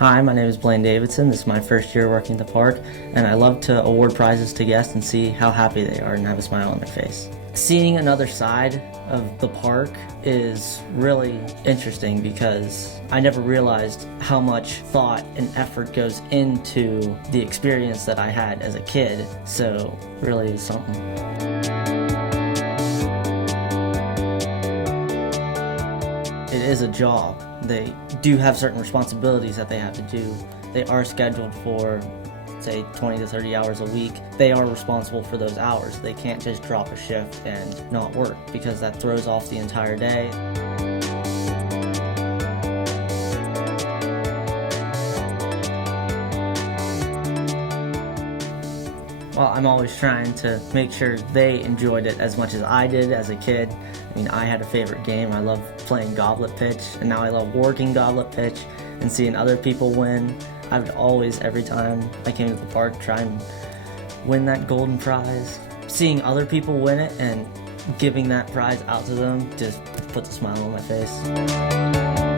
Hi, my name is Blaine Davidson. This is my first year working at the park, and I love to award prizes to guests and see how happy they are and have a smile on their face. Seeing another side of the park is really interesting because I never realized how much thought and effort goes into the experience that I had as a kid, so really is something. It is a job. They do have certain responsibilities that they have to do. They are scheduled for, say, 20 to 30 hours a week. They are responsible for those hours. They can't just drop a shift and not work because that throws off the entire day. Well, I'm always trying to make sure they enjoyed it as much as I did as a kid. I mean, I had a favorite game. I loved playing Goblet Pitch, and now I love working Goblet Pitch and seeing other people win. I would always, every time I came to the park, try and win that golden prize. Seeing other people win it and giving that prize out to them just puts a smile on my face.